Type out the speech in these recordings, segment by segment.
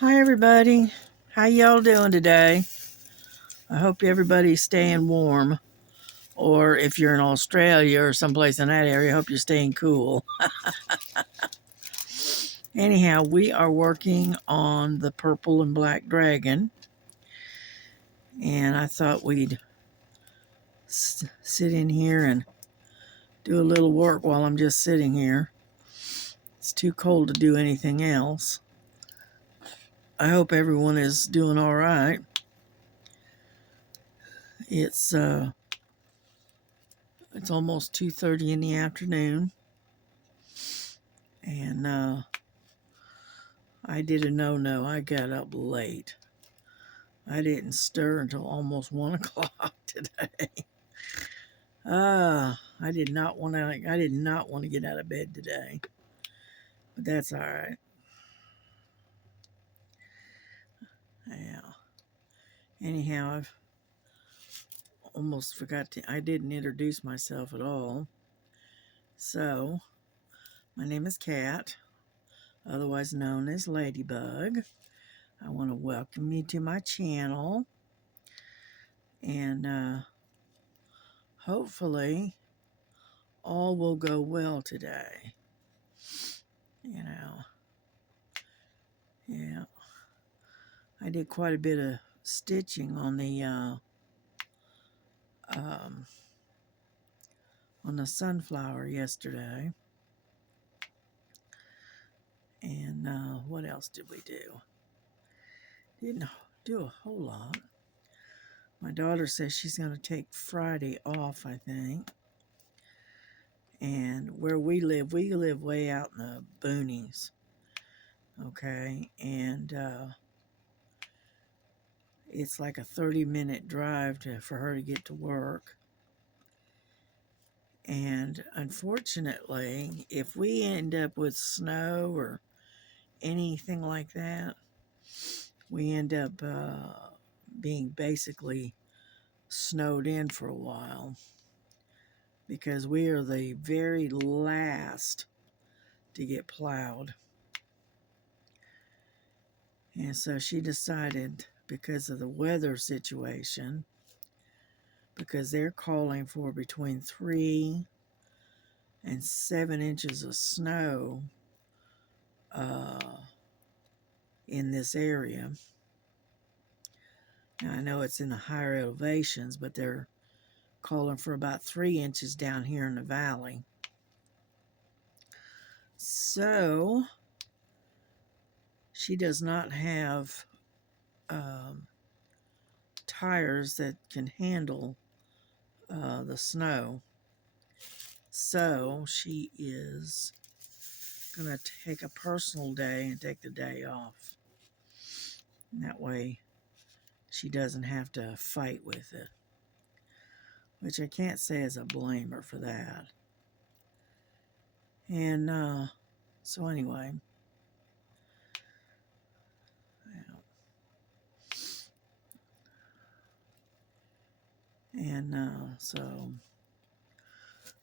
Hi everybody. How y'all doing today? I hope everybody's staying warm. Or if you're in Australia or someplace in that area, I hope you're staying cool. Anyhow, we are working on the purple and black dragon. And I thought we'd sit in here and do a little work while I'm just sitting here. It's too cold to do anything else. I hope everyone is doing all right. It's almost 2:30 in the afternoon. And I did a no-no. I got up late. I didn't stir until almost 1 o'clock today. I did not want to get out of bed today. But that's all right. Yeah. Anyhow, I've almost forgot I didn't introduce myself at all. So, my name is Kat, otherwise known as Ladybug. I want to welcome you to my channel. And hopefully all will go well today. You know, yeah. I did quite a bit of stitching on the sunflower yesterday. And what else did we do? Didn't do a whole lot. My daughter says she's going to take Friday off, I think. And where we live way out in the boonies. Okay, and it's like a 30-minute drive for her to get to work. And unfortunately, if we end up with snow or anything like that, we end up being basically snowed in for a while, because we are the very last to get plowed. And so she decided, because of the weather situation, because they're calling for between 3 and 7 inches of snow in this area. Now, I know it's in the higher elevations, but they're calling for about 3 inches down here in the valley. So she does not have tires that can handle the snow. So she is going to take a personal day and take the day off. And that way she doesn't have to fight with it. Which I can't say as a blamer for that. And so anyway.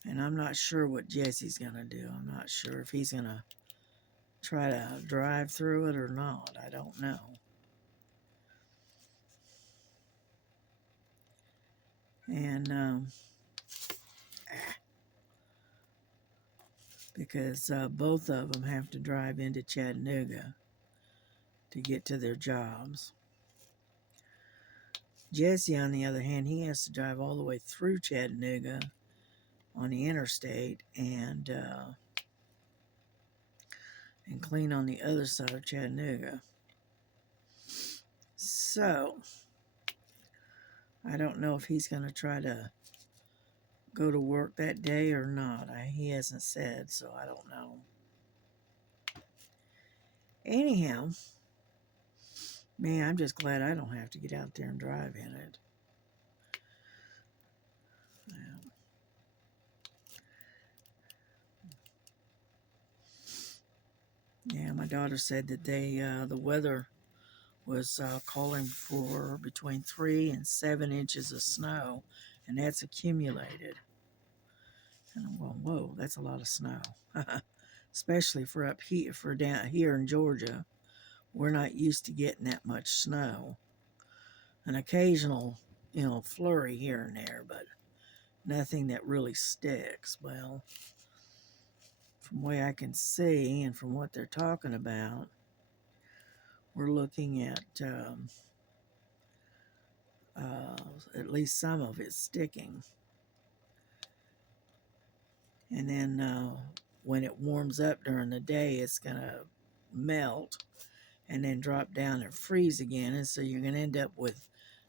And I'm not sure what Jesse's going to do. I'm not sure if he's going to try to drive through it or not. I don't know. And because both of them have to drive into Chattanooga to get to their jobs. Jesse, on the other hand, he has to drive all the way through Chattanooga on the interstate and clean on the other side of Chattanooga. So I don't know if he's going to try to go to work that day or not. He hasn't said, so I don't know. Anyhow, man, I'm just glad I don't have to get out there and drive in it. Yeah, my daughter said that the weather was calling for between 3 and 7 inches of snow, and that's accumulated. And I'm going, whoa, that's a lot of snow, especially for down here in Georgia, we're not used to getting that much snow. An occasional, flurry here and there, but nothing that really sticks. Well, from the way I can see and from what they're talking about, we're looking at least some of it sticking. And then when it warms up during the day, it's going to melt and then drop down and freeze again. And so you're going to end up with,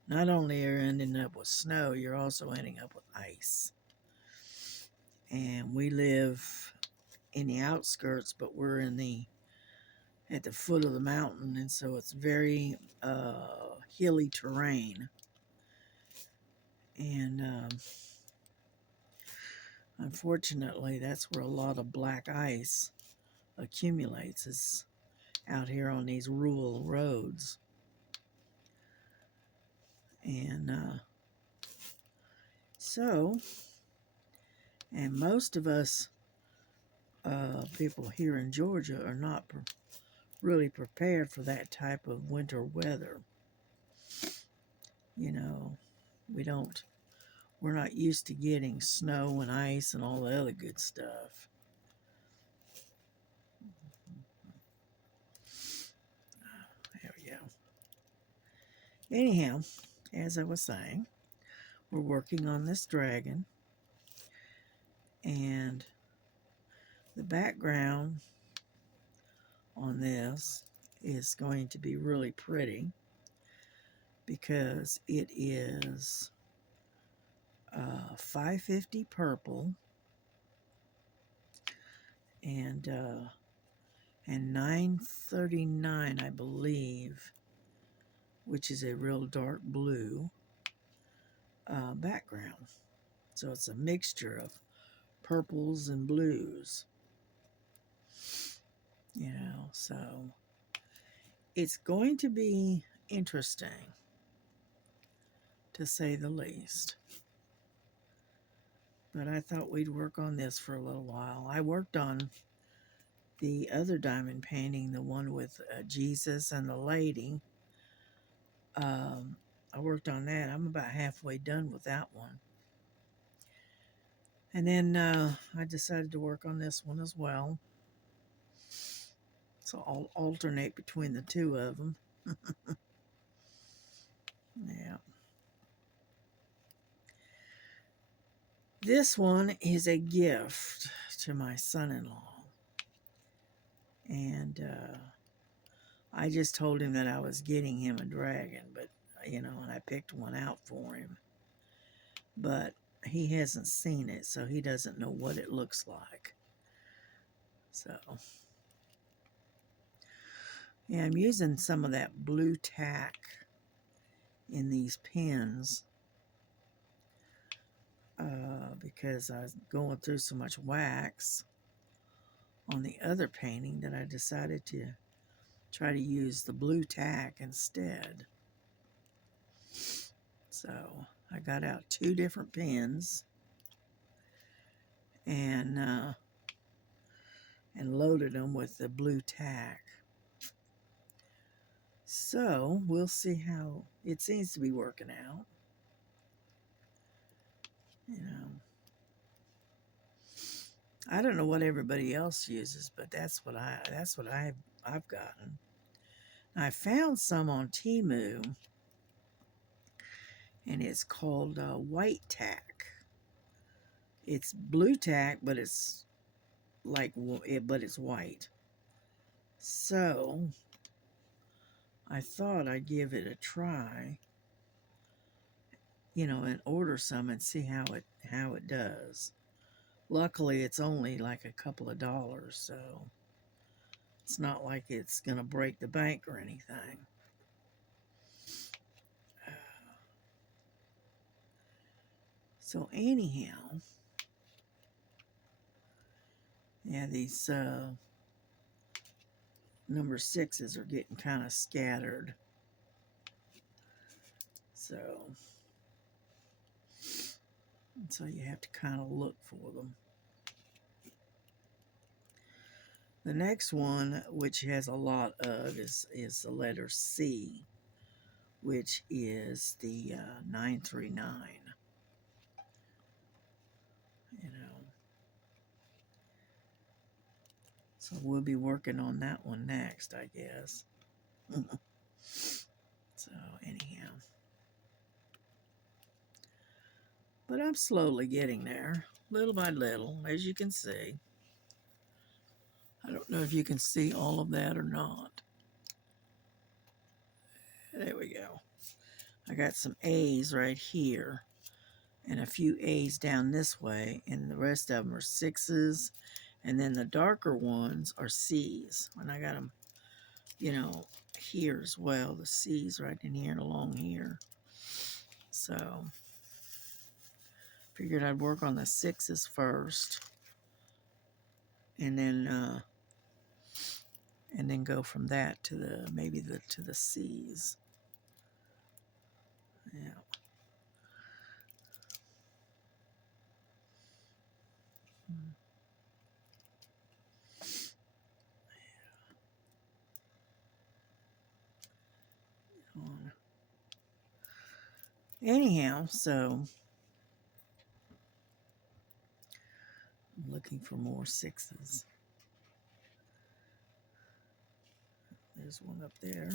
not only are you ending up with snow, you're also ending up with ice. And we live in the outskirts, but we're at the foot of the mountain, and so it's very hilly terrain. And unfortunately, that's where a lot of black ice accumulates, is out here on these rural roads. And and most of us people here in Georgia are not really prepared for that type of winter weather. We're not used to getting snow and ice and all the other good stuff. There we go. Anyhow, as I was saying, we're working on this dragon, and the background on this is going to be really pretty because it is 550 purple and 939, I believe, which is a real dark blue background. So it's a mixture of purples and blues. So it's going to be interesting, to say the least. But I thought we'd work on this for a little while. I worked on the other diamond painting, the one with Jesus and the lady. I worked on that. I'm about halfway done with that one. And then I decided to work on this one as well. So I'll alternate between the two of them. Yeah. This one is a gift to my son-in-law. And I just told him that I was getting him a dragon, but, and I picked one out for him. But he hasn't seen it, so he doesn't know what it looks like. So, yeah, I'm using some of that blue tack in these pens because I was going through so much wax on the other painting that I decided to try to use the blue tack instead. So I got out 2 different pens and loaded them with the blue tack. So we'll see how it seems to be working out. I don't know what everybody else uses, but that's what I've gotten. I found some on Temu, and it's called white tack. It's blue tack, but it's white. So I thought I'd give it a try, and order some and see how it does. Luckily, it's only like a couple of dollars, so it's not like it's gonna break the bank or anything. So anyhow, yeah, these number 6s are getting kind of scattered. So you have to kind of look for them. The next one, which has a lot of, is the letter C, which is the 939. You know, so we'll be working on that one next, I guess. So anyhow, but I'm slowly getting there, little by little, as you can see. I don't know if you can see all of that or not. There we go. I got some A's right here and a few A's down this way, and the rest of them are 6s, and then the darker ones are C's. And I got them, you know, here as well, the C's right in here and along here. So figured I'd work on the 6s first, and then go from that to the maybe to the C's. Yeah. Anyhow, so I'm looking for more 6s. There's one up there.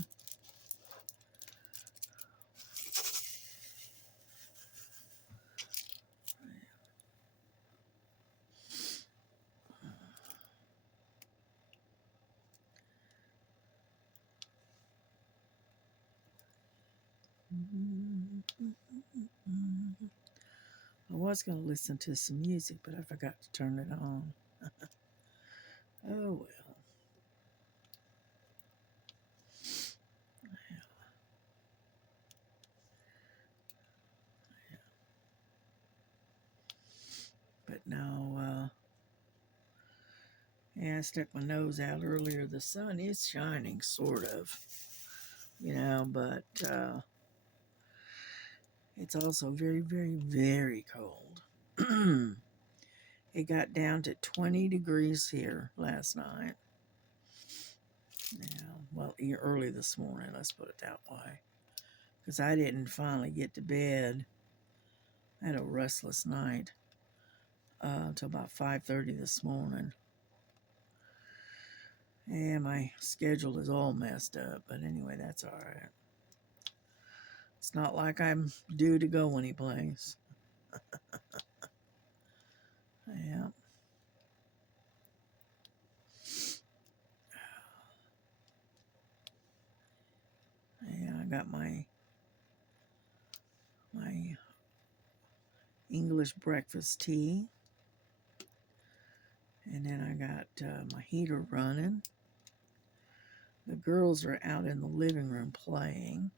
I was going to listen to some music, but I forgot to turn it on. Oh well. But no, yeah, I stuck my nose out earlier. The sun is shining, sort of, you know, but it's also very, very, very cold. It got down to 20 degrees here last night. Yeah, well, early this morning, let's put it that way. Because I didn't finally get to bed. I had a restless night until about 5:30 this morning. And my schedule is all messed up. But anyway, that's all right. It's not like I'm due to go anyplace. Yeah. Yeah, I got my English breakfast tea. And then I got my heater running. The girls are out in the living room playing.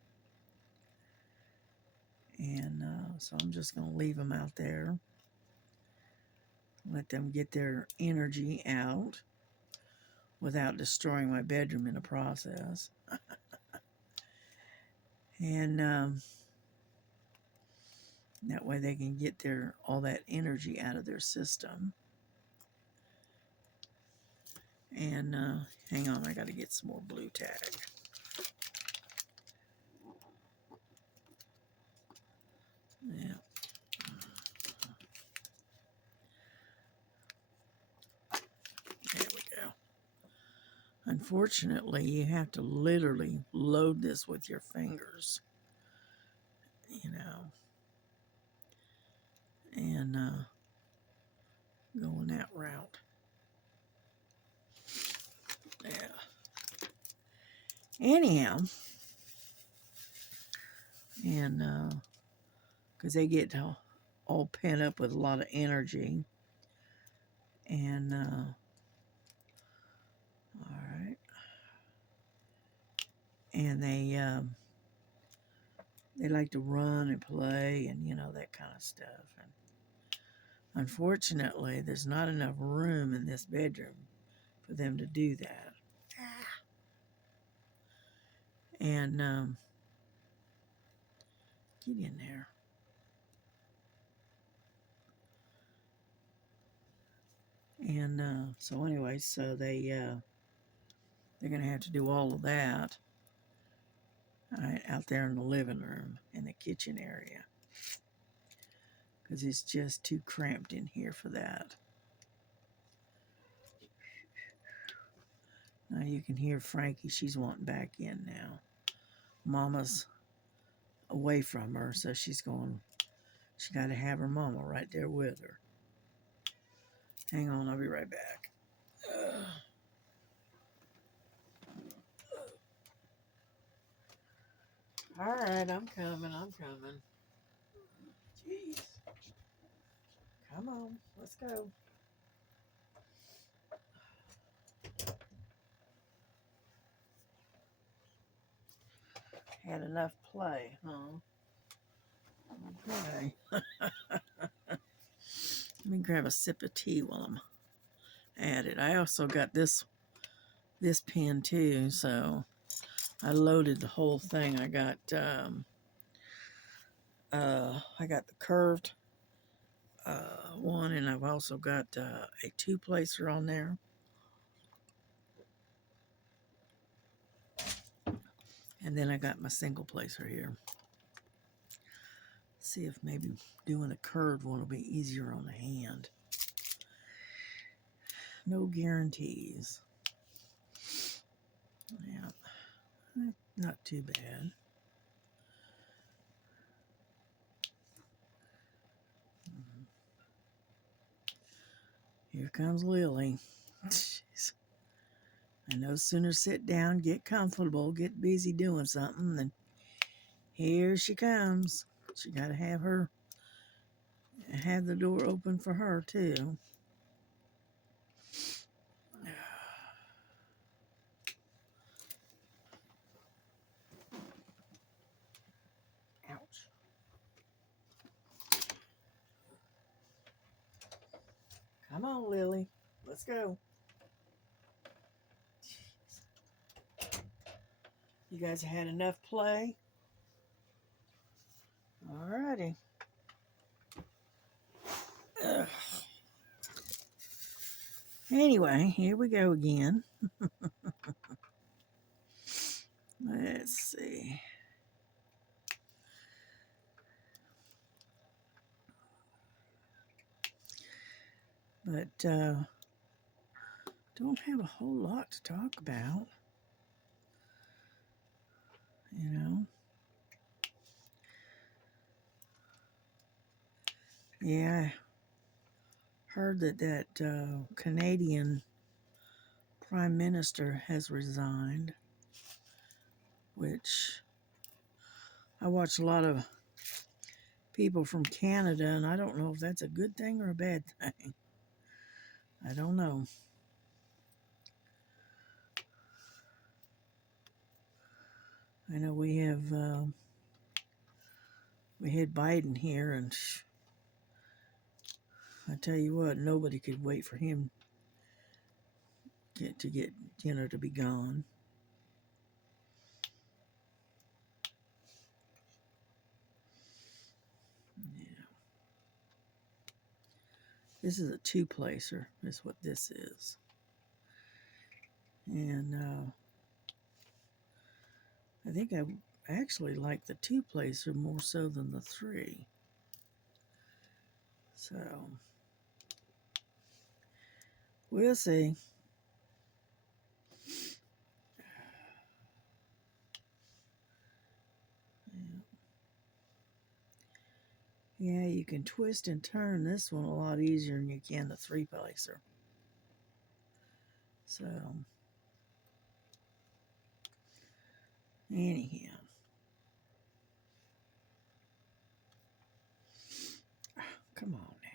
And so I'm just going to leave them out there. Let them get their energy out without destroying my bedroom in the process. And that way they can get all that energy out of their system. And hang on, I got to get some more blue tag. Yeah. There we go. Unfortunately, you have to literally load this with your fingers, you know, and going that route. Yeah. Anyhow, and because they get all pent up with a lot of energy, and all right, and they like to run and play and that kind of stuff. And unfortunately, there's not enough room in this bedroom for them to do that. And get in there. And so anyway, so they're going to have to do all of that out there in the living room and the kitchen area, because it's just too cramped in here for that. Now you can hear Frankie. She's wanting back in now. Mama's away from her, so she's going. She got to have her mama right there with her. Hang on, I'll be right back. All right, I'm coming. Jeez. Come on, let's go. Had enough play, huh? Okay. Let me grab a sip of tea while I'm at it. I also got this pen too, so I loaded the whole thing. I got the curved one, and I've also got a two-placer on there. And then I got my single placer here. See if maybe doing a curved one will be easier on the hand. No guarantees. Yeah, not too bad. Here comes Lily. Jeez. I no sooner sit down, get comfortable, get busy doing something, than here she comes. She got to have the door open for her too. Ouch. Come on, Lily. Let's go. You guys had enough play? Alrighty. Ugh. Anyway, here we go again. Let's see. But don't have a whole lot to talk about, you know. Yeah, I heard that Canadian Prime Minister has resigned, which I watch a lot of people from Canada, and I don't know if that's a good thing or a bad thing. I don't know. I know we had Biden here, and I tell you what, nobody could wait for him to be gone. Yeah. This is a two-placer, is what this is. And I think I actually like the two-placer more so than the three. So, we'll see. Yeah, you can twist and turn this one a lot easier than you can the three-placer. So, anyhow. Come on now.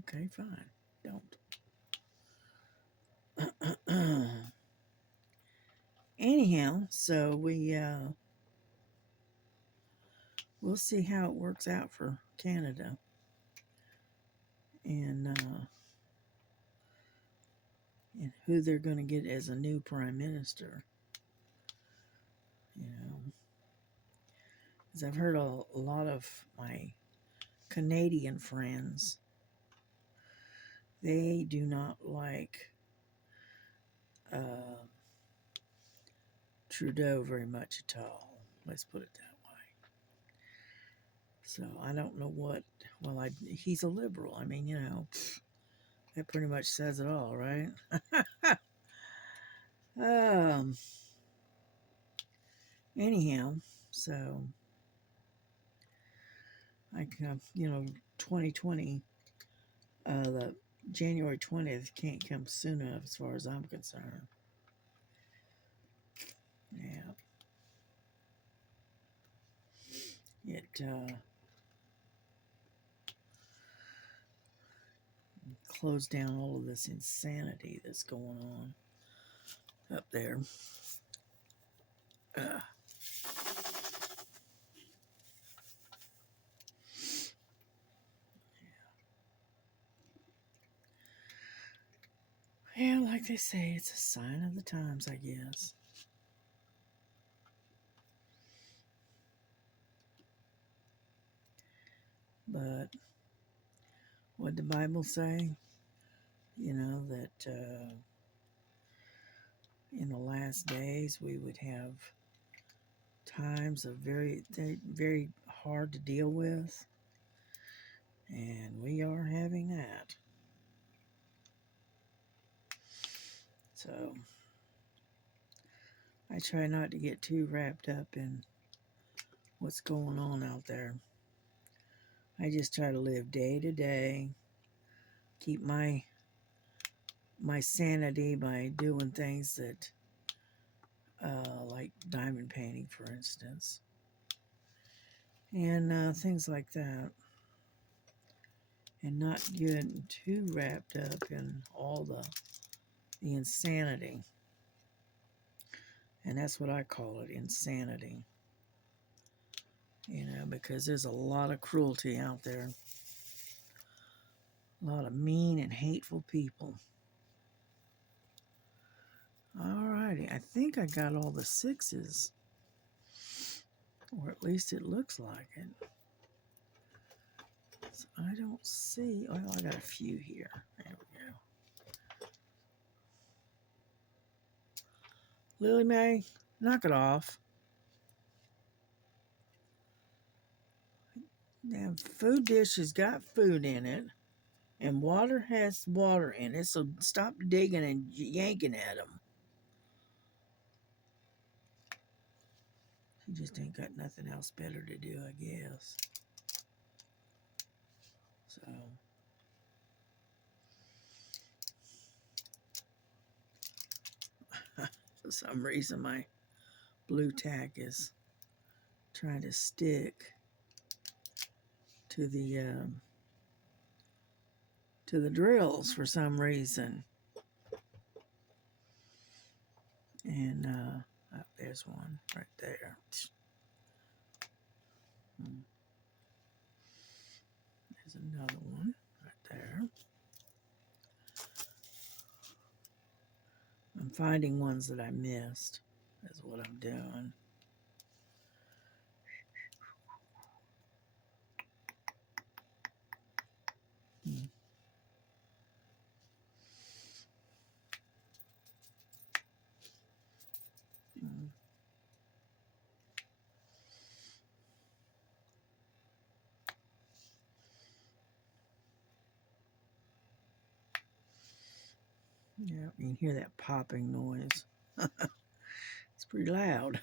Okay, fine. Don't. Anyhow, so we'll see how it works out for Canada. And who they're going to get as a new prime minister. You know, because I've heard a lot of my Canadian friends They do not like uh, Trudeau very much at all. Let's put it that way. So I don't know what. Well, he's a liberal. I mean, that pretty much says it all, right? um. Anyhow, so 2020, the January 20th can't come soon enough as far as I'm concerned. Yeah. It closed down all of this insanity that's going on up there. Uh, yeah, like they say, it's a sign of the times, I guess. But what the Bible say? That in the last days we would have times of very, very hard to deal with, and we are having that. So I try not to get too wrapped up in what's going on out there. I just try to live day to day, keep my sanity by doing things that like diamond painting, for instance, and things like that, and not getting too wrapped up in all the insanity. And that's what I call it, insanity. Because there's a lot of cruelty out there, a lot of mean and hateful people. Alrighty, I think I got all the sixes, or at least it looks like it. So I don't see, well, I got a few here. There we go. Lily Mae, knock it off. Damn, food dish has got food in it, and water has water in it, so stop digging and yanking at them. She just ain't got nothing else better to do, I guess. So, for some reason, my blue tack is trying to stick to the drills for some reason. And oh, there's one right there. There's another one right there. I'm finding ones that I missed. That's what I'm doing. Yeah, you can hear that popping noise. It's pretty loud.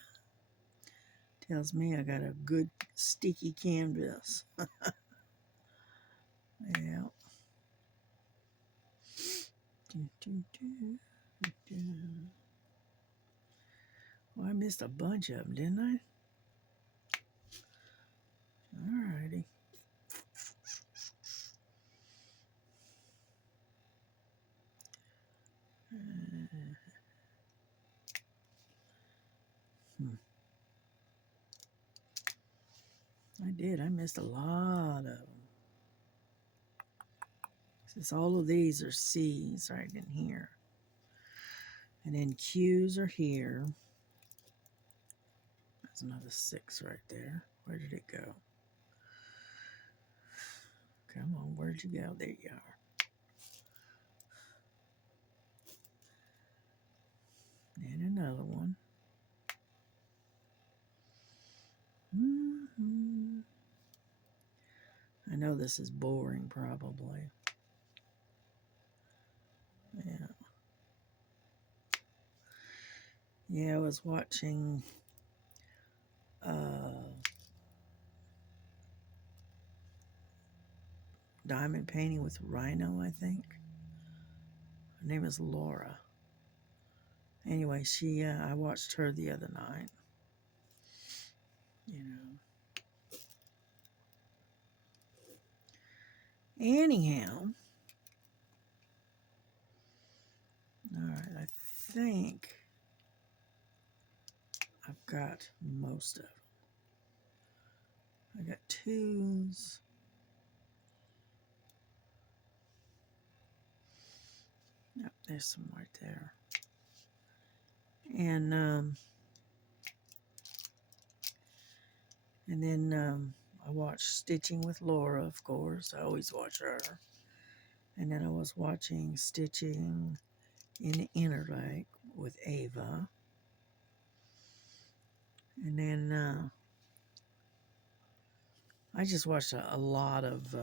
Tells me I got a good sticky canvas. Yeah. Well, I missed a bunch of them, didn't I? Alrighty. I did. I missed a lot of them. Since all of these are C's right in here. And then Q's are here. There's another 6 right there. Where did it go? Come on, where'd you go? There you are. And another one. I know this is boring, probably. Yeah. Yeah, I was watching diamond painting with Rhino, I think. Her name is Laura. Anyway, I watched her the other night. You know. Anyhow, all right, I think I've got most of them. I got twos. Yep, there's some right there. And then I watched Stitching with Laura, of course. I always watch her. And then I was watching Stitching in the Inner Lake with Ava. And then I just watched a lot of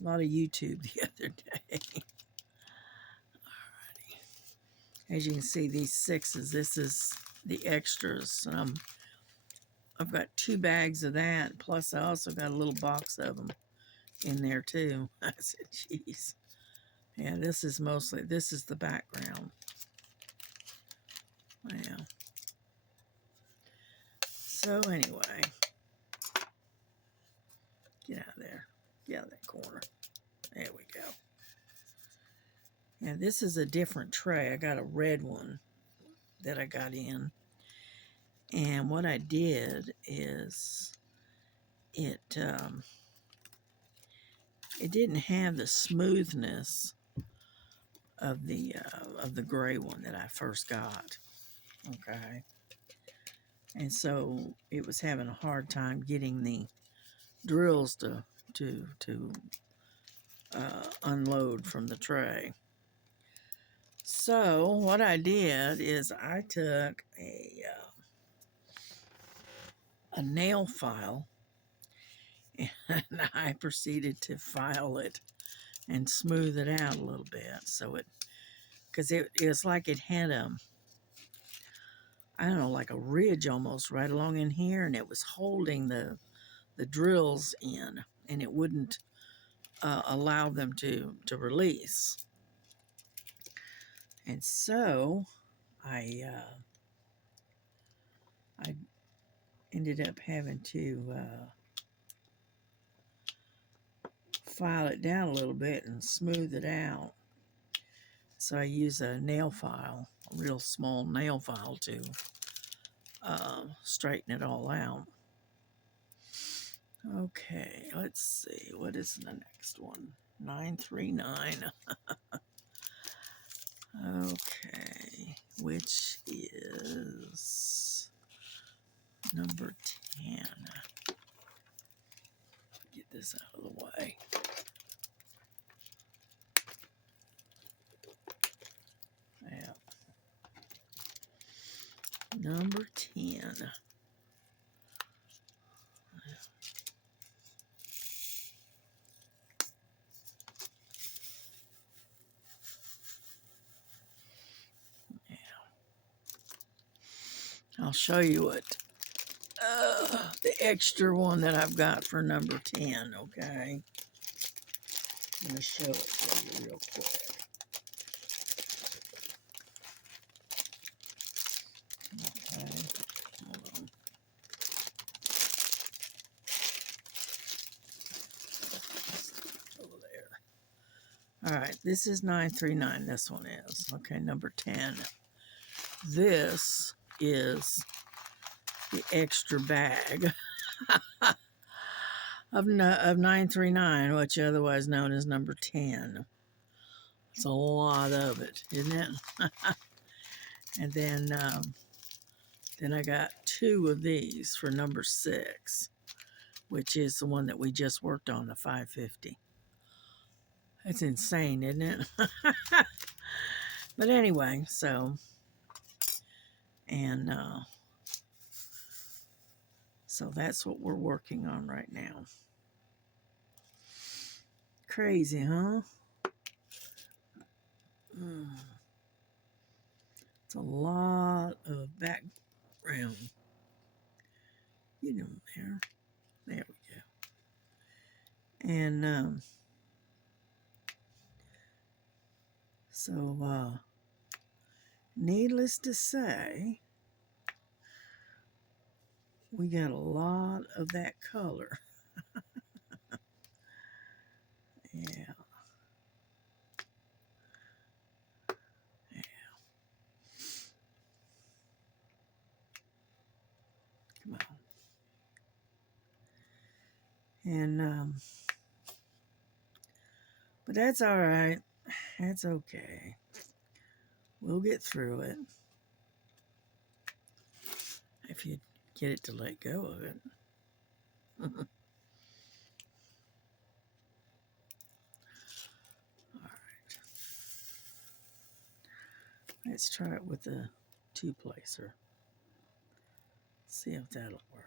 YouTube the other day. Alrighty. As you can see, these sixes, this is the extras. I've got 2 bags of that, plus I also got a little box of them in there too. I said, geez. Yeah, this is the background. Yeah. So anyway, get out of there. Get out of that corner. There we go. Yeah, this is a different tray. I got a red one that I got in. And what I did is it didn't have the smoothness of the gray one that I first got. Okay. And so it was having a hard time getting the drills to unload from the tray. So what I did is I took a nail file and I proceeded to file it and smooth it out a little bit. So because it was like it had I don't know, like a ridge almost right along in here, and it was holding the drills in, and it wouldn't allow them to release. And so I ended up having to file it down a little bit and smooth it out. So I use a nail file, a real small nail file, to straighten it all out. Okay, let's see. What is the next one? 939. Okay, which is number 10. Get this out of the way. Yeah. Number 10. I'll show you what the extra one that I've got for number 10, okay? I'm going to show it to you real quick. Okay, hold on. Over there. All right, this is 939, this one is. Okay, number 10. This is the extra bag of 939, which is otherwise known as number 10. It's a lot of it, isn't it? And then I got 2 of these for number 6, which is the one that we just worked on, the 550. That's insane, isn't it? But anyway, and so that's what we're working on right now. Crazy, huh? It's a lot of background. You know, there we go. And so, needless to say, we got a lot of that color. Yeah. Come on. And but that's all right. That's okay. We'll get through it if you get it to let go of it. All right. Let's try it with a two-placer. See if that'll work.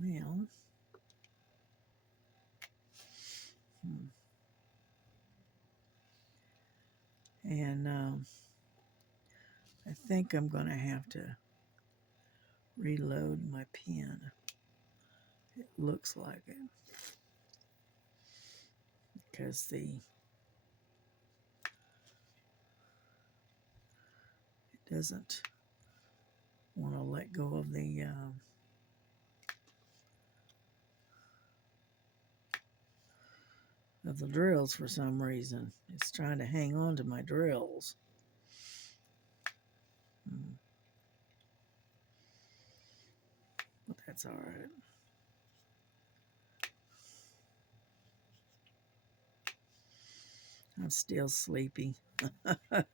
Well, and I think I'm going to have to reload my pen. It looks like it. Because it doesn't want to let go of the drills for some reason. It's trying to hang on to my drills. But that's all right. I'm still sleepy. I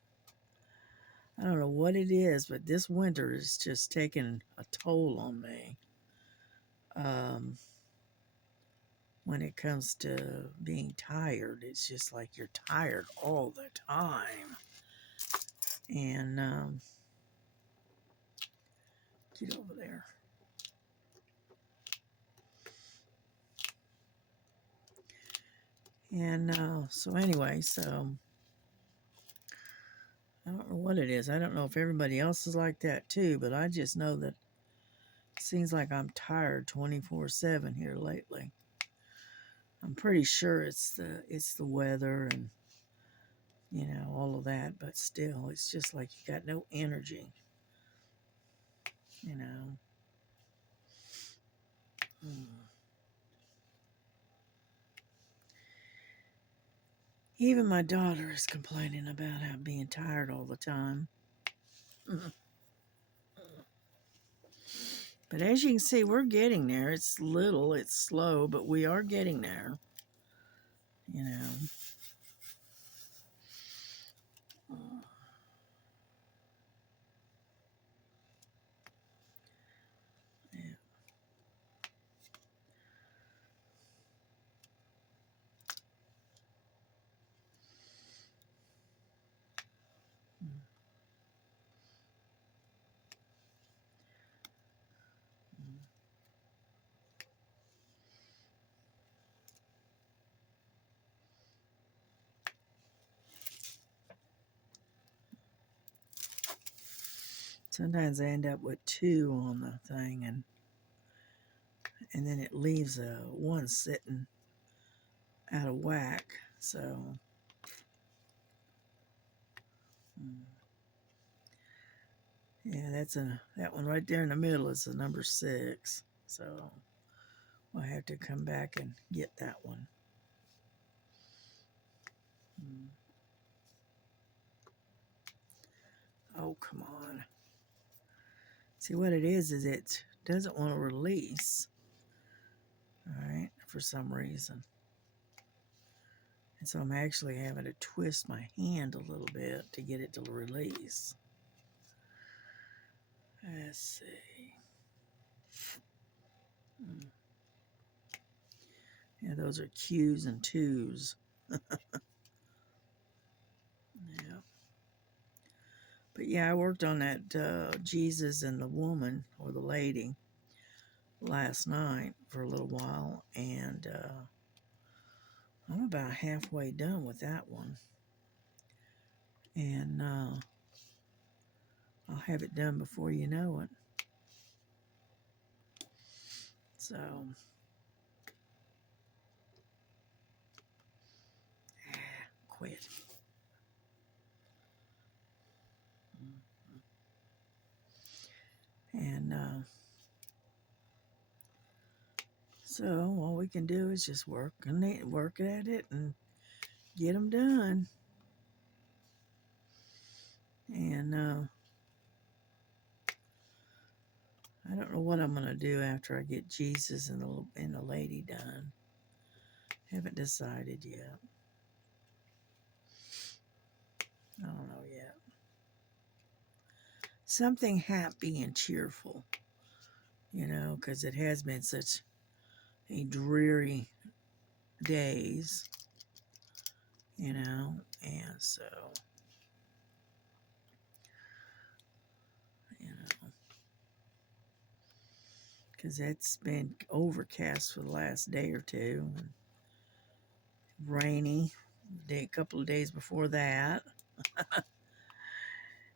don't know what it is, but this winter is just taking a toll on me. When it comes to being tired, it's just like you're tired all the time. And get over there. And so anyway, so I don't know what it is. I don't know if everybody else is like that too, but I just know that it seems like I'm tired 24/7 here lately. I'm pretty sure it's the weather and all of that, but still it's just like you got no energy. Even my daughter is complaining about how being tired all the time. But as you can see, we're getting there. It's little, it's slow, but we are getting there. Yeah. Sometimes I end up with two on the thing, and then it leaves one sitting out of whack. So yeah, that one right there in the middle is the number 6. So we'll have to come back and get that one. Oh, come on. See, what it is it doesn't want to release. All right, for some reason. And so I'm actually having to twist my hand a little bit to get it to release. Let's see. Yeah, those are Q's and 2's. Yeah. But yeah, I worked on that Jesus and the woman, or the lady, last night for a little while, and I'm about halfway done with that one. And I'll have it done before you know it. So, quit. And so all we can do is just work at it and get them done. And I don't know what I'm gonna do after I get Jesus and the lady done. Haven't decided yet. I don't know yet. Something happy and cheerful, because it has been such a dreary days, and so, because it's been overcast for the last day or two, and rainy a couple of days before that.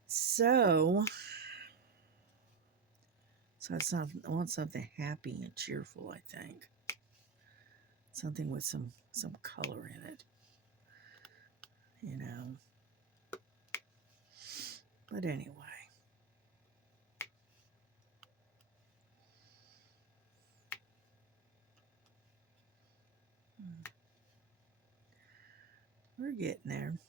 So I want something happy and cheerful, I think. Something with some color in it, But anyway. We're getting there.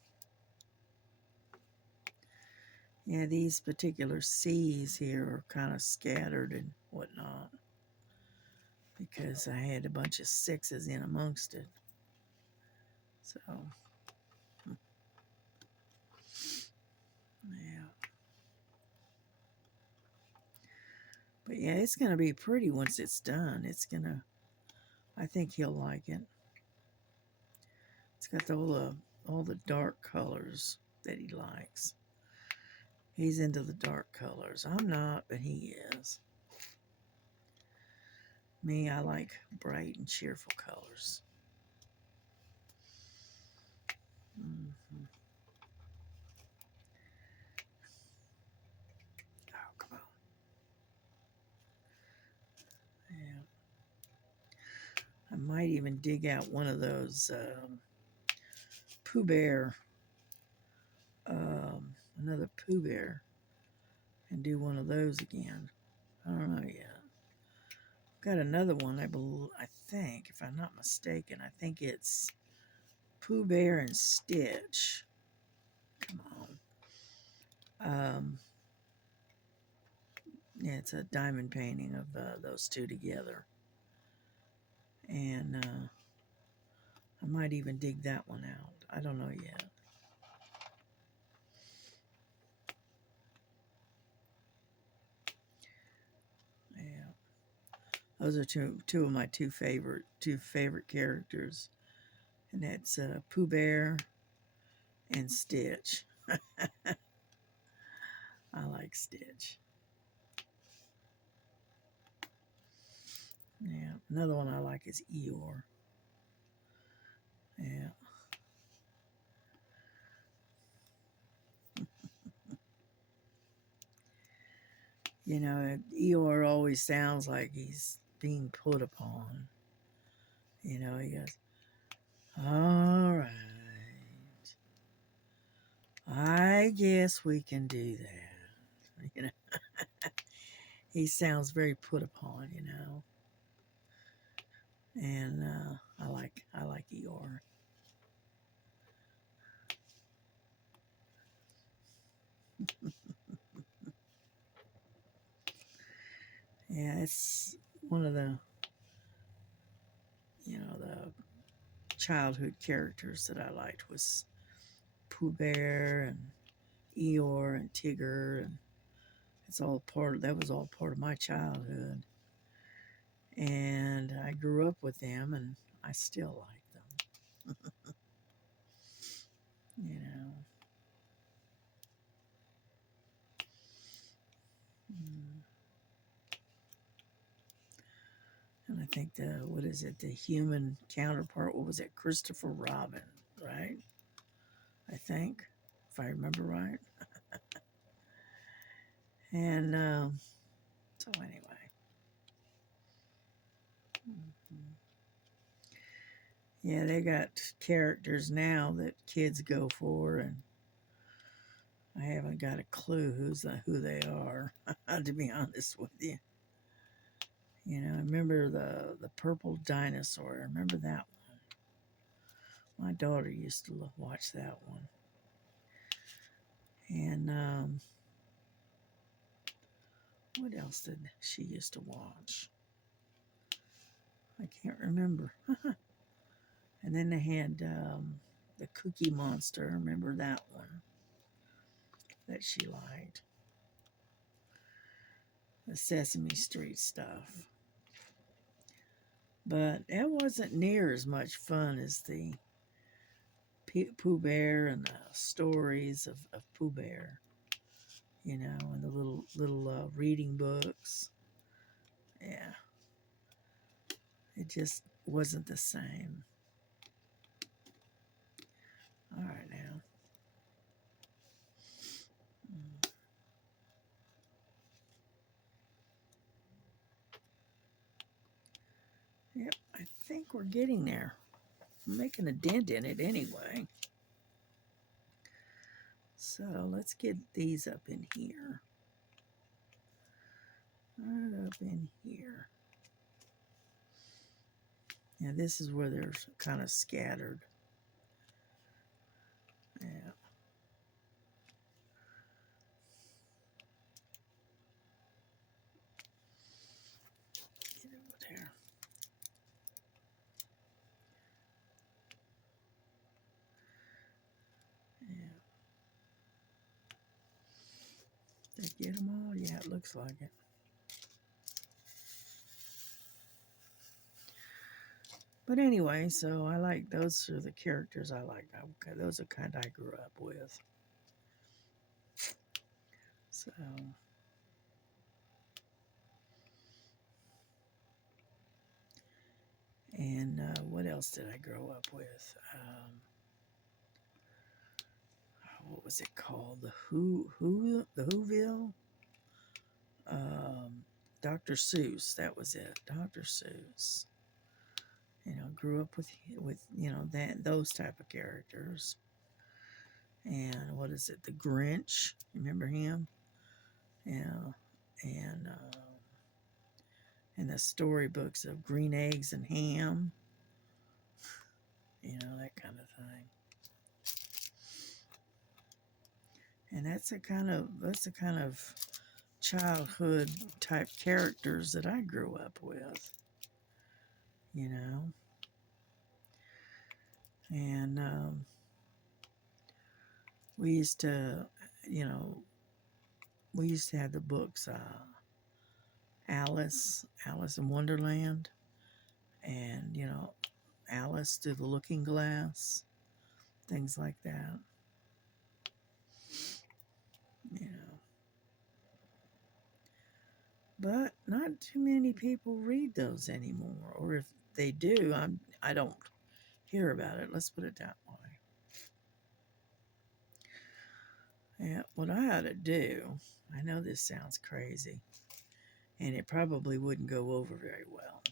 Yeah, these particular C's here are kind of scattered and whatnot, because I had a bunch of 6's in amongst it. So, yeah. But yeah, it's going to be pretty once it's done. I think he'll like it. It's got all the dark colors that he likes. He's into the dark colors. I'm not, but he is. Me, I like bright and cheerful colors. Mm-hmm. Oh, come on. Yeah. I might even dig out one of those Pooh Bear, another Pooh Bear, and do one of those again. I don't know yet. Got another one, I think, if I'm not mistaken, I think it's Pooh Bear and Stitch. Come on. Yeah, it's a diamond painting of those two together. And I might even dig that one out. I don't know yet. Yeah. Those are two of my two favorite characters. And that's Pooh Bear and Stitch. I like Stitch. Yeah. Another one I like is Eeyore. Yeah. Eeyore always sounds like he's being put upon. He goes, all right. I guess we can do that. He sounds very put upon, And I like Eeyore. Yeah, it's one of the childhood characters that I liked was Pooh Bear and Eeyore and Tigger, and that was all part of my childhood. And I grew up with them, and I still like them. You know. Mm. And I think what is it, the human counterpart, what was it, Christopher Robin, right? I think, if I remember right. And so anyway. Mhm. Yeah, they got characters now that kids go for, and I haven't got a clue who they are, to be honest with you. You know, I remember the purple dinosaur. I remember that one. My daughter used to watch that one. And what else did she used to watch? I can't remember. And then they had the Cookie Monster. Remember that one that she liked? The Sesame Street stuff. But that wasn't near as much fun as the Pooh Bear and the stories of Pooh Bear, you know, and the little reading books. Yeah, it just wasn't the same. All right now. Mm. Yep, I think we're getting there. I'm making a dent in it anyway. So let's get these up in here. Right up in here. Yeah, this is where they're kind of scattered. Yeah. Get over there. Yeah. Did I get them all? Yeah, it looks like it. But anyway, so I like those are the characters I like. Okay, those are kind I grew up with. So, and what else did I grow up with? What was it called? The Whoville? Um, Dr. Seuss. That was it. Dr. Seuss. You know, grew up with you know those type of characters. And what is it? The Grinch. Remember him? Yeah, and the storybooks of green eggs and ham. You know, that kind of thing. And that's the kind of childhood type characters that I grew up with. You know, and we used to, you know, we used to have the books Alice in Wonderland, and you know, Alice through the Looking Glass, things like that. You know, but not too many people read those anymore, or if they do, I don't hear about it. Let's put it that way. Yeah, what I ought to do, I know this sounds crazy, and it probably wouldn't go over very well,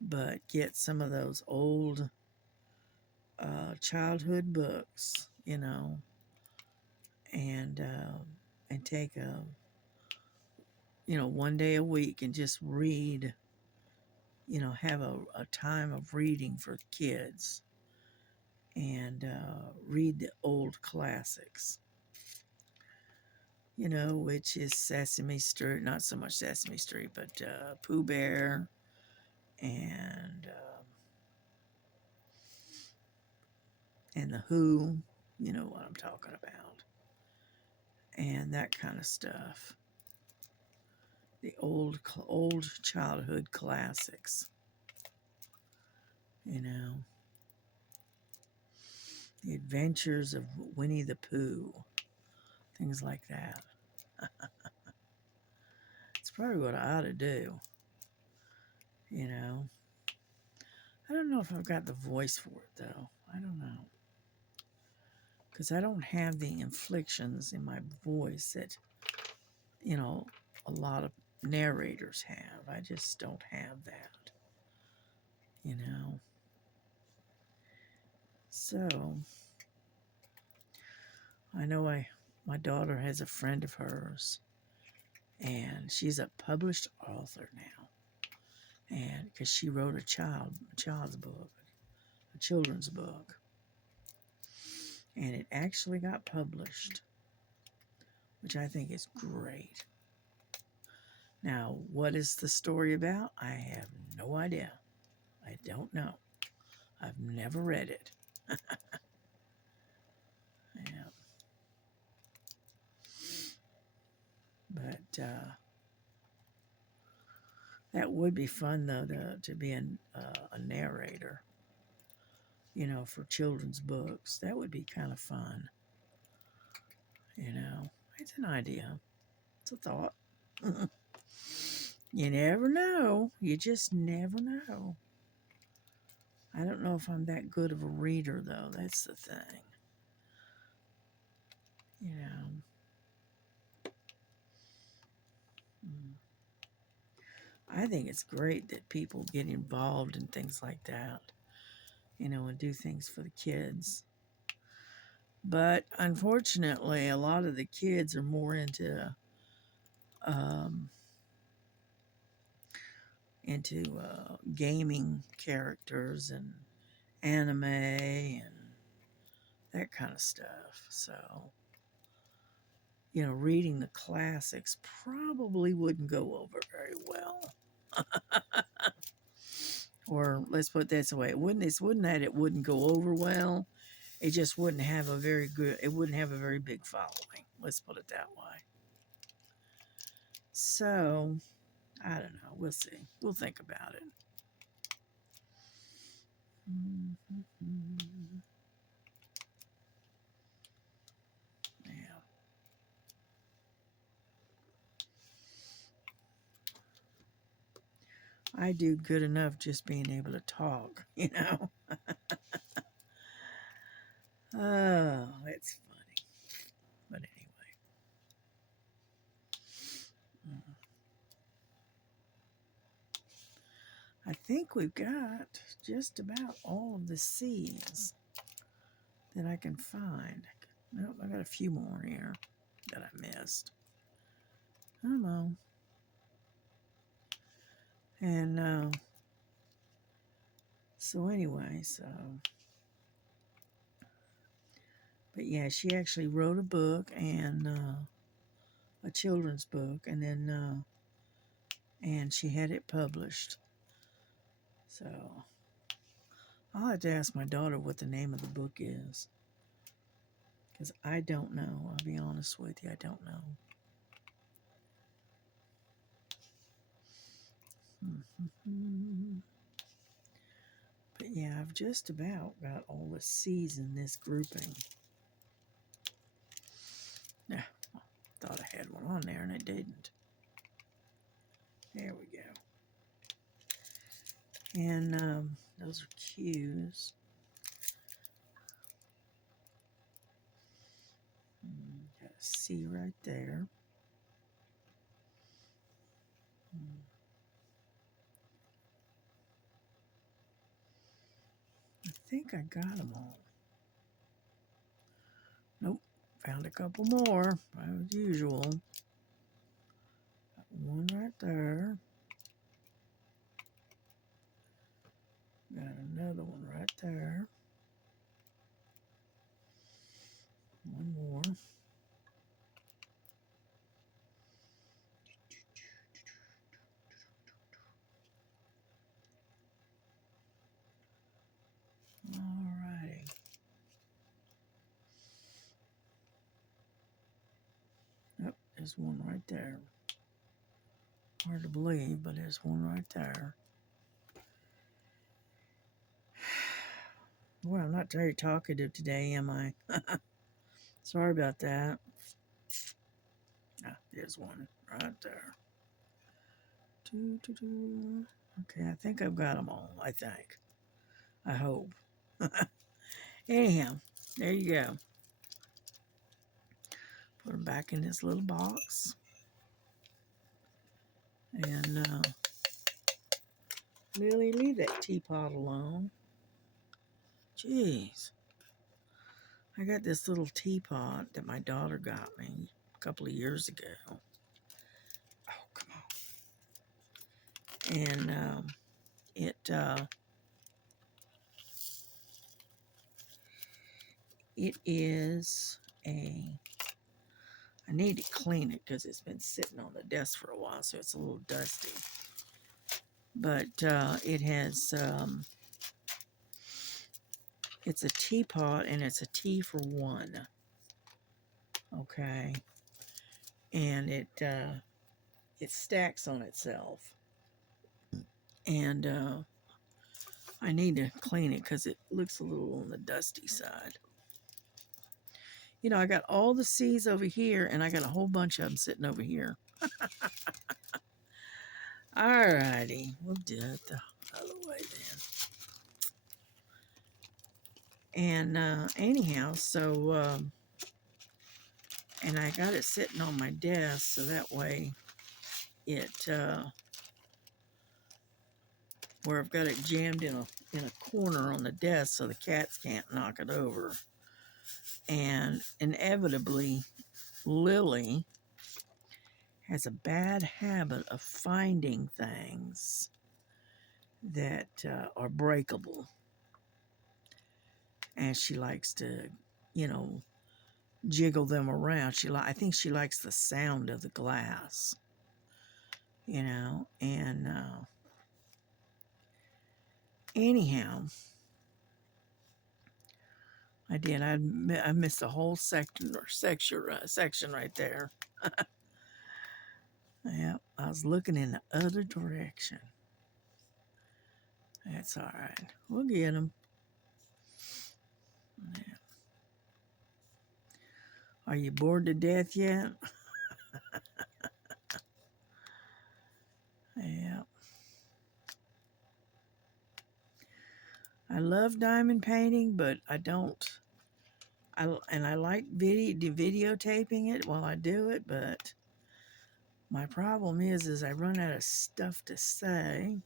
but get some of those old childhood books, you know, and take a you know 1 day a week and just read, you know, have a time of reading for kids and read the old classics, you know, which is Sesame Street, not so much Sesame Street, but Pooh Bear and and the Who, you know what I'm talking about, and that kind of stuff. The old childhood classics. You know, The Adventures of Winnie the Pooh, things like that. It's probably what I ought to do. You know, I don't know if I've got the voice for it though. I don't know. Because I don't have the inflections in my voice that, you know, a lot of narrators have. I just don't have that, you know. So, I know my daughter has a friend of hers, and she's a published author now. And because she wrote a child's book, a children's book, and it actually got published, which I think is great. Now, what is the story about? I have no idea. I don't know. I've never read it. Yeah. But that would be fun, though, to be a narrator, you know, for children's books. That would be kind of fun, you know. It's an idea. It's a thought. You never know. You just never know. I don't know if I'm that good of a reader, though. That's the thing. You know. I think it's great that people get involved in things like that, you know, and do things for the kids. But unfortunately, a lot of the kids are more um, into gaming characters and anime and that kind of stuff. So, you know, reading the classics probably wouldn't go over very well. Or let's put it this way: it wouldn't go over well. It just wouldn't have a very good. It wouldn't have a very big following. Let's put it that way. So I don't know. We'll see. We'll think about it. Yeah. I do good enough just being able to talk, you know. Oh, it's funny. But anyway. I think we've got just about all of the C's that I can find. Nope, I got a few more here that I missed. Come on. And so anyway, but yeah, she actually wrote a book and a children's book, and then and she had it published. So I'll have to ask my daughter what the name of the book is, because I don't know. I'll be honest with you, I don't know. But yeah, I've just about got all the C's in this grouping. Yeah, thought I had one on there and I didn't. There we go. And those are Q's. Got a C right there. I think I got them all. Nope, found a couple more, as usual. Got one right there. Got another one right there. One more. Alrighty. Yep, there's one right there. Hard to believe, but there's one right there. Well, I'm not very talkative today, am I? Sorry about that. Ah, there's one right there. Okay, I think I've got them all. I think. I hope. Anyhow, there you go. Put them back in this little box. And Lily, leave that teapot alone. Jeez. I got this little teapot that my daughter got me a couple of years ago. Oh, come on. And it is I need to clean it because it's been sitting on the desk for a while, so it's a little dusty. But it has, it's a teapot and it's a tea for one. Okay. And it stacks on itself. And I need to clean it because it looks a little on the dusty side. You know, I got all the seeds over here, and I got a whole bunch of them sitting over here. Alrighty, we'll do it the other way then. And anyhow, so, and I got it sitting on my desk, so that way it, where I've got it jammed in a corner on the desk so the cats can't knock it over. And inevitably, Lily has a bad habit of finding things that are breakable. And she likes to, you know, jiggle them around. I think she likes the sound of the glass, you know. And anyhow, I did. I missed a whole section right there. Yep, I was looking in the other direction. That's all right. We'll get them. Yeah. Are you bored to death yet? Yeah. I love diamond painting, but I don't. I like videotaping it while I do it, but my problem is I run out of stuff to say,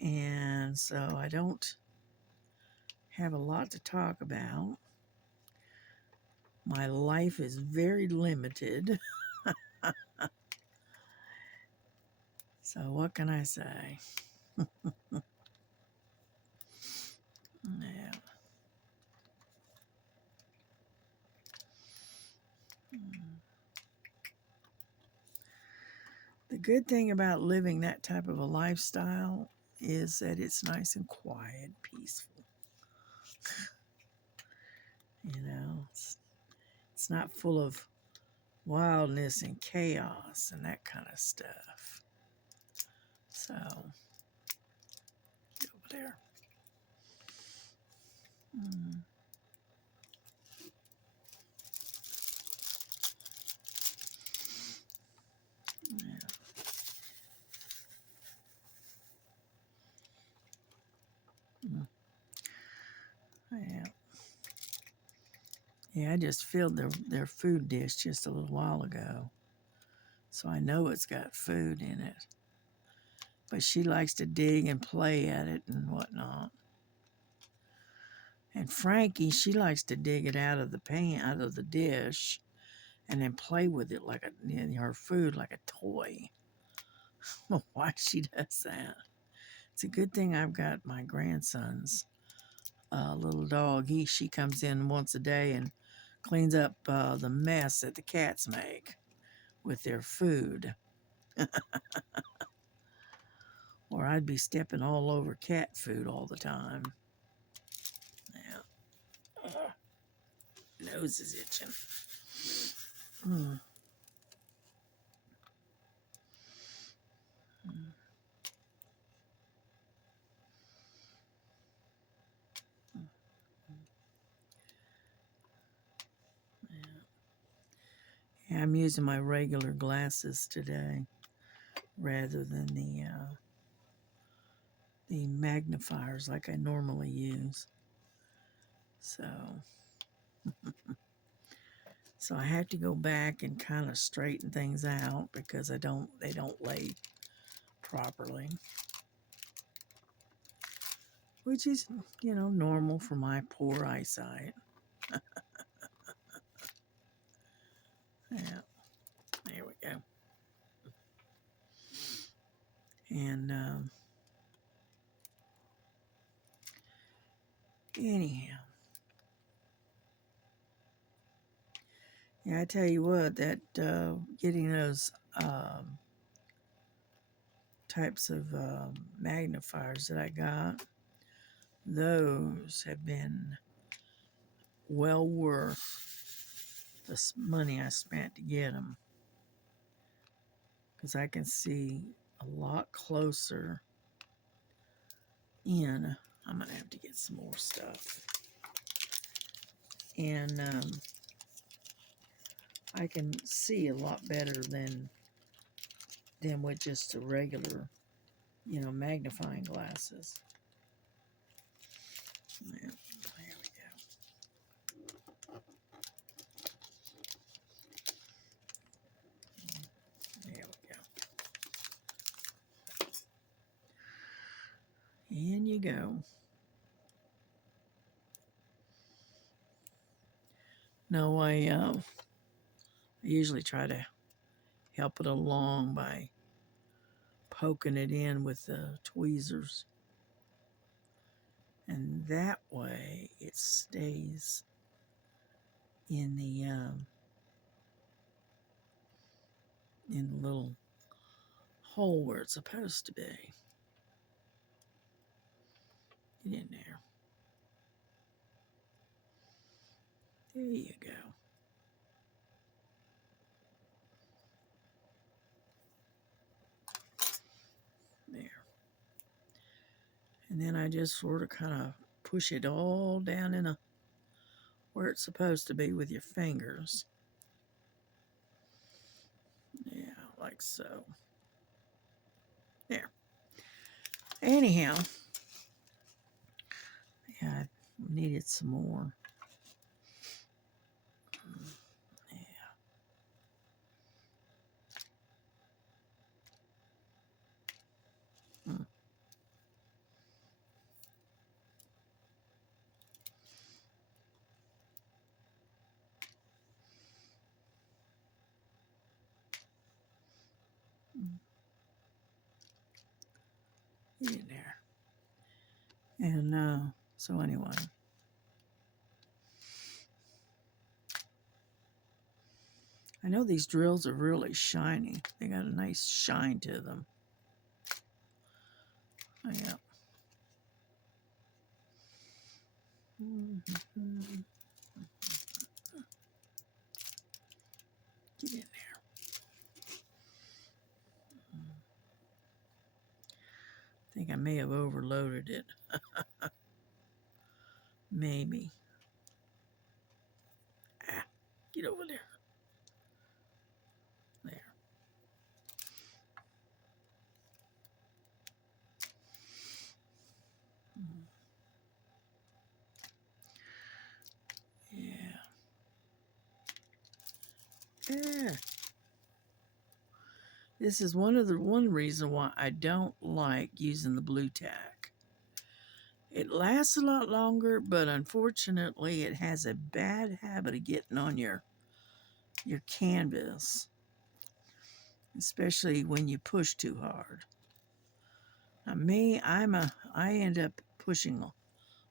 and so I don't have a lot to talk about. My life is very limited. So what can I say? Yeah. The good thing about living that type of a lifestyle is that it's nice and quiet, peaceful. You know, it's not full of wildness and chaos and that kind of stuff. So, get over there. Yeah. Yeah. Yeah, I just filled their food dish just a little while ago. So I know it's got food in it. But she likes to dig and play at it and whatnot. And Frankie, she likes to dig it out of the pan, out of the dish, and then play with it like her food like a toy. I don't know why she does that. It's a good thing I've got my grandson's little dog. She comes in once a day and cleans up the mess that the cats make with their food. Or I'd be stepping all over cat food all the time. Yeah. Nose is itching. Yeah, I'm using my regular glasses today rather than the magnifiers like I normally use. So I have to go back and kind of straighten things out because they don't lay properly, which is, normal for my poor eyesight. Yeah, there we go. And anyhow, yeah, I tell you what, that getting those types of magnifiers that I got, those have been well worth the money I spent to get them, because I can see a lot closer in. I'm gonna have to get some more stuff, and I can see a lot better than with just the regular, magnifying glasses. Yeah, there we go. There we go. In you go. No, I usually try to help it along by poking it in with the tweezers, and that way it stays in the little hole where it's supposed to be. Get in there. There you go. There. And then I just sort of kind of push it all down in where it's supposed to be with your fingers. Yeah, like so. There. Anyhow, yeah, I needed some more. Yeah. Hmm. Get in there. And so anyway. I know these drills are really shiny. They got a nice shine to them. Oh, yeah. Get in there. I think I may have overloaded it. Maybe. Ah, get over there. There. Yeah. Yeah. This is one reason why I don't like using the blue tack. It lasts a lot longer, but unfortunately it has a bad habit of getting on your canvas, especially when you push too hard. Now me, I end up pushing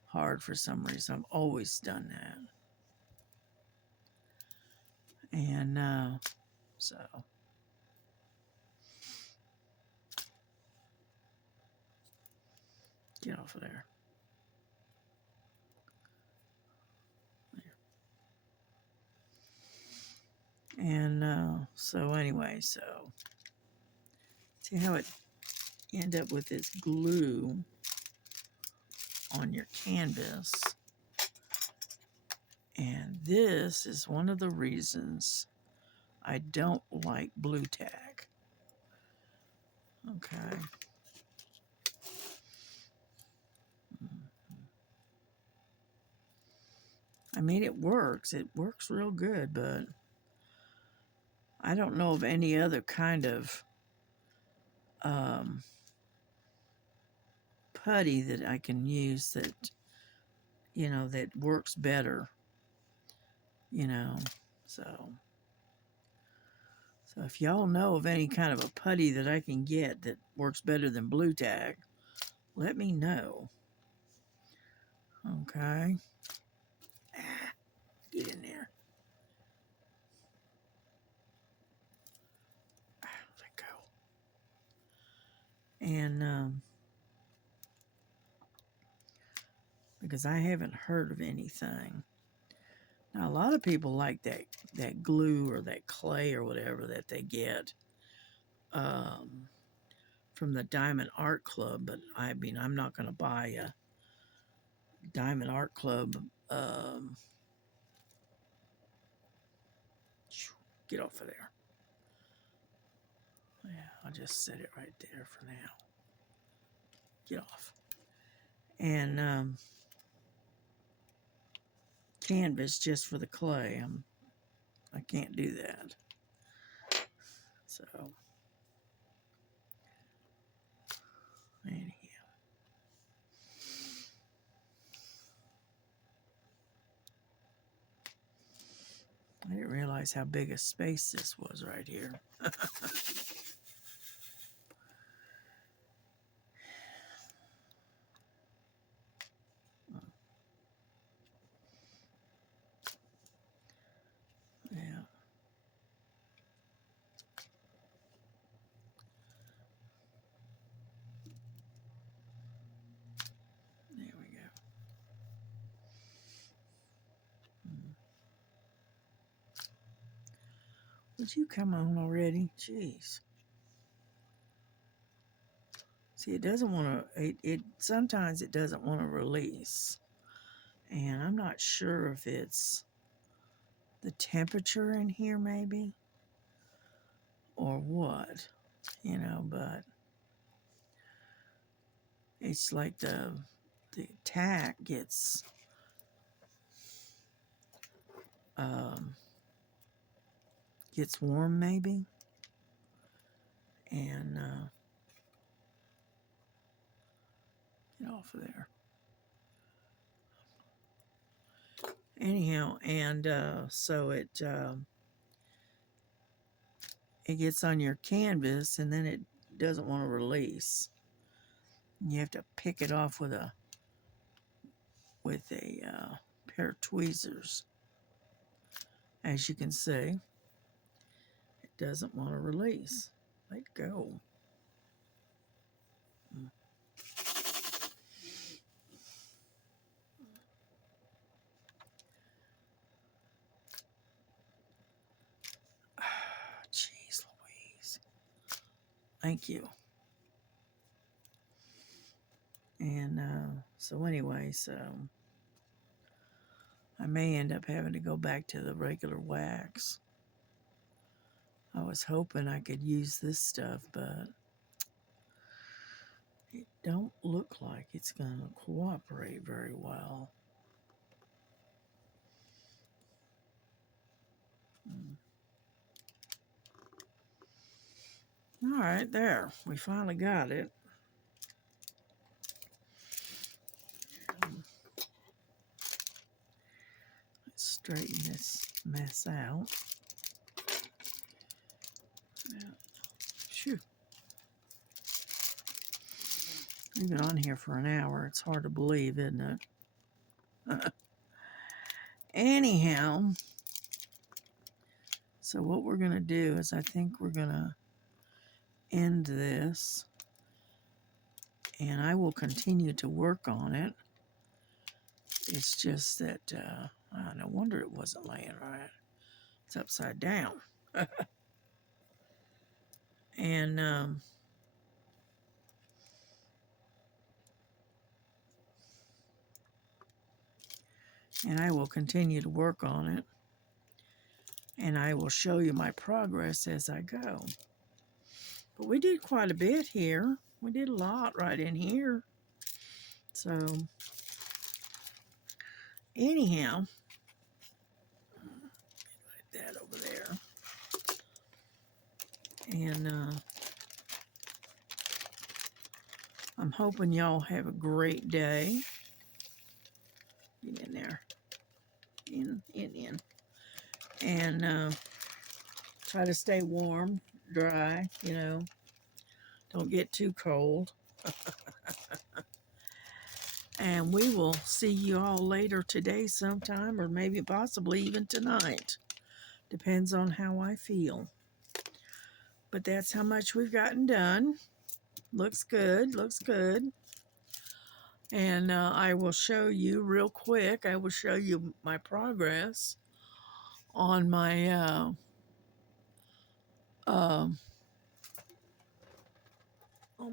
hard for some reason. I've always done that. And so get off of there. And so anyway, so see how it end up with this glue on your canvas. And this is one of the reasons I don't like blue tack. Okay. I mean, it works. It works real good, but I don't know of any other kind of putty that I can use that, that works better, you know. So if y'all know of any kind of a putty that I can get that works better than blue tack, let me know. Okay. Get in there. Let go. And because I haven't heard of anything. Now, a lot of people like that glue or that clay or whatever that they get from the Diamond Art Club, but I mean, I'm not going to buy a Diamond Art Club. Get off of there. Yeah, I'll just set it right there for now. Get off. And canvas just for the clay. I can't do that. So anyhow. I didn't realize how big a space this was right here. Yeah. There we go. Would you come on already? Jeez. See, it doesn't want to, sometimes it doesn't want to release. And I'm not sure if it's the temperature in here maybe or what, but it's like the tack um, gets warm maybe. And get off of there. Anyhow, and so it gets on your canvas and then it doesn't want to release. You have to pick it off with a pair of tweezers. As you can see, it doesn't want to release. Let go. Jeez Louise. Thank you. And so anyway, I may end up having to go back to the regular wax. I was hoping I could use this stuff, but it don't look like it's going to cooperate very well. All right, there. We finally got it. Let's straighten this mess out. Yeah. Phew. We've been on here for an hour. It's hard to believe, isn't it? Anyhow, so what we're going to do is I think we're going to end this. And I will continue to work on it. It's just that, no wonder it wasn't laying right. It's upside down. And I will continue to work on it. and I will show you my progress as I go. But we did quite a bit here. We did a lot right in here. So anyhow, put that over there. And I'm hoping y'all have a great day. Get in there. In. And try to stay warm, dry, you know. Don't get too cold. And we will see you all later today sometime, or maybe possibly even tonight. Depends on how I feel. But that's how much we've gotten done. Looks good, looks good. And I will show you real quick. I will show you my progress on my on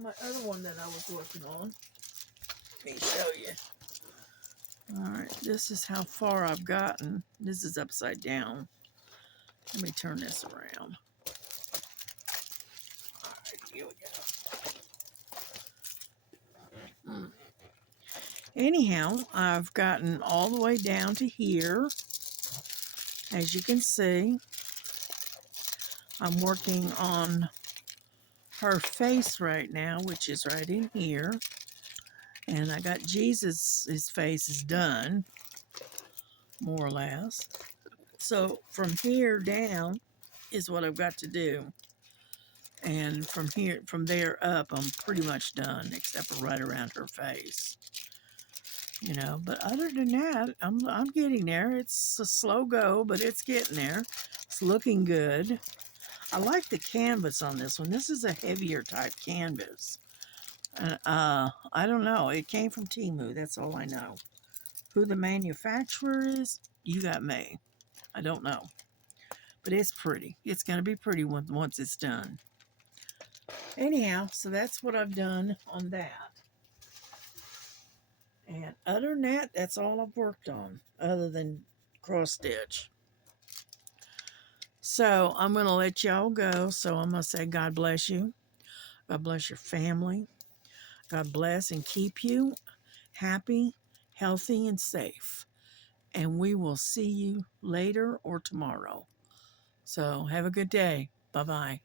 my other one that I was working on. Let me show you. All right, this is how far I've gotten. This is upside down. Let me turn this around. All right, here we go. Anyhow, I've gotten all the way down to here. As you can see, I'm working on her face right now, which is right in here. And I got Jesus, his face is done, more or less. So from here down is what I've got to do. And from there up, I'm pretty much done, except for right around her face. You know, but other than that, I'm getting there. It's a slow go, but it's getting there. It's looking good. I like the canvas on this one. This is a heavier type canvas. I don't know. It came from Temu. That's all I know. Who the manufacturer is, you got me. I don't know. But it's pretty. It's going to be pretty once it's done. Anyhow, so that's what I've done on that. And other than that, that's all I've worked on, other than cross stitch. So I'm going to let y'all go. So I'm going to say God bless you. God bless your family. God bless and keep you happy, healthy, and safe. And we will see you later or tomorrow. So have a good day. Bye-bye.